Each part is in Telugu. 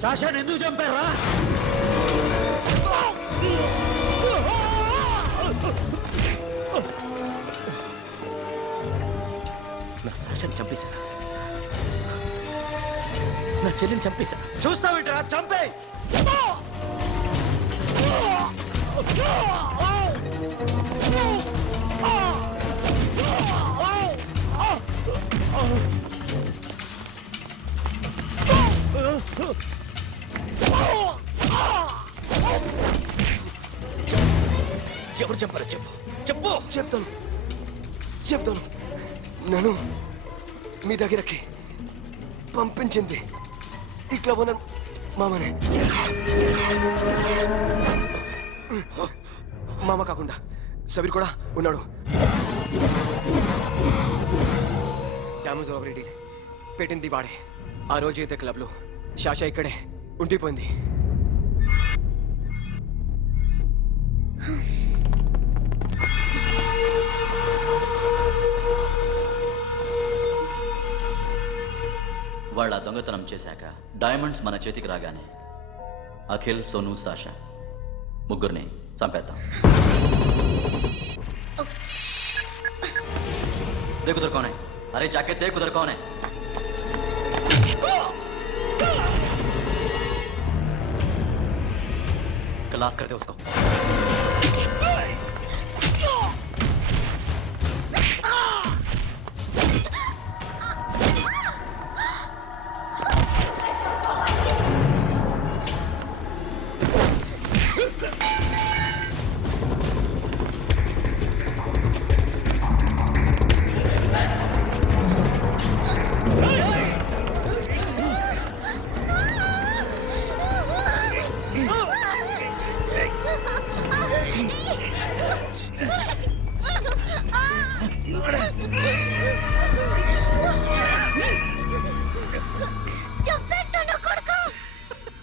సాషాని ఎందుకు చంపారా? నా సాషాని చంపేశారా? నా చెల్లిని చంపేశారా? చూస్తావేంటరా? చంపే! ఎవరు చెప్పారా? చెప్పు చెప్పు. చెప్తాను. నేను మీ దగ్గరకి పంపించింది ఇట్లా ఉన్న మామనే. మామ కాకుండా సబీర్ కూడా ఉన్నాడు. డ్యామేజ్ ఒకటి పెట్టింది వాడే. ఆ రోజు అయితే క్లబ్లో శాషా ఇక్కడే ఉండిపోయింది. వాళ్ళ దొంగతనం చేశాక డైమండ్స్ మన చేతికి రాగానే అఖిల్, సోను, సాషా ముగ్గురిని చంపేద్దాం. देख उधर कौन है? अरे जाके देख उधर कौन है? क्लास कर दे उसको.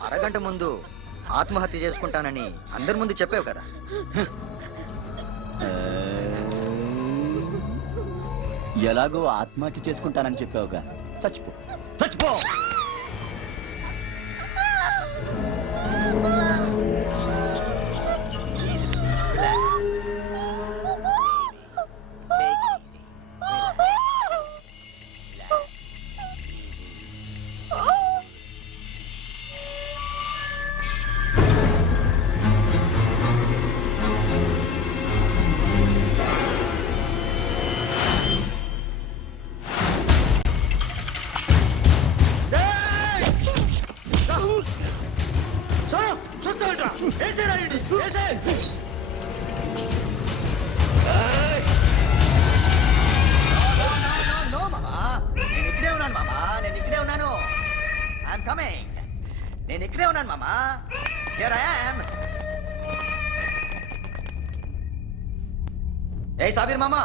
అరగంట ముందు ఆత్మహత్య చేసుకుంటానని అందరి ముందు చెప్పావు కదా. ఎలాగో ఆత్మహత్య చేసుకుంటానని చెప్పావుగా, చచ్చిపో చచ్చిపో. నేను ఇక్కడే ఉన్నాను మామా. Here I am. ఏ సాబీర్ మామా,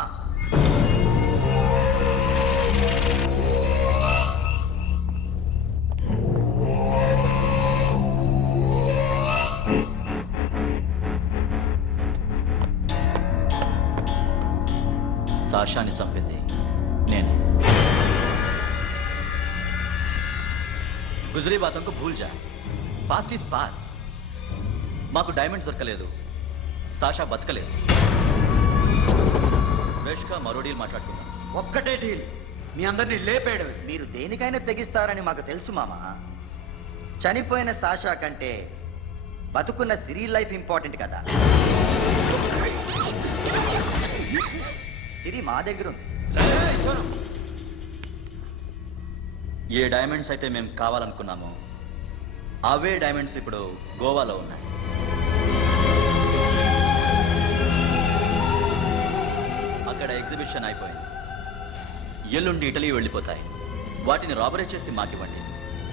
సాషాని చంపింది నేను. గుజరీ బాతం కు భూల్ జా. Past is past. మాకు డైమండ్స్ దొరకలేదు, సాషా బతకలేదు. ఫ్రెష్గా మరో డీల్ మాట్లాడుకుందాం. ఒక్కటే డీల్, మీ అందరినీ లేపేయడం. మీరు దేనికైనా తెగిస్తారని మాకు తెలుసు మామా. చనిపోయిన సాషా కంటే బతుకున్న సిరి లైఫ్ ఇంపార్టెంట్ కదా. సిరి మా దగ్గర ఉంది. ఏ డైమండ్స్ అయితే మేము కావాలనుకున్నామో అవే డైమండ్స్ ఇప్పుడు గోవాలో ఉన్నాయి. అక్కడ ఎగ్జిబిషన్ అయిపోయింది. ఎల్లుండి ఇటలీ వెళ్ళిపోతాయి. వాటిని రాబరీ చేసి మాకివ్వండి.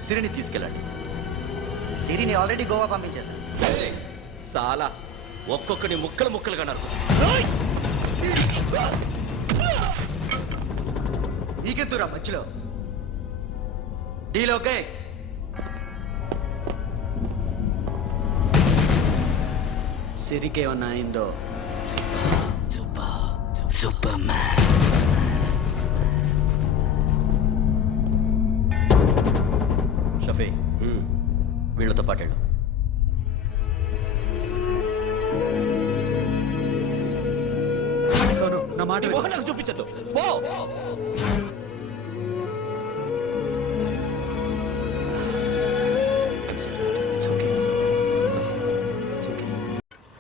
సిరిని తీసుకెళ్ళండి. సిరిని ఆల్రెడీ గోవా పంపించేశాను. చాలా ఒక్కొక్కడి ముక్కలు ముక్కలుగా నరుకు. నీకెందురా మధ్యలో? Deal okay? సిరికేమన్నా అయిందో సూపర్ మ్యాన్. షఫీ, వీళ్ళతో పాటేళ్ళు. సోను, నా మాట నీ విను. మొహం నాకు చూపించద్దు పో.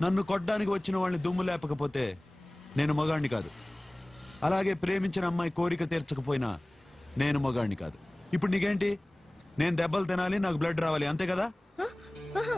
నన్ను కొట్టడానికి వచ్చిన వాళ్ళని దుమ్ము లేపకపోతే నేను మగాణ్ణి కాదు. అలాగే ప్రేమించిన అమ్మాయి కోరిక తీర్చకపోయినా నేను మగాణ్ణి కాదు. ఇప్పుడు నీకేంటి? నేను దెబ్బలు తినాలి, నాకు బ్లడ్ రావాలి, అంతే కదా? ఆహా,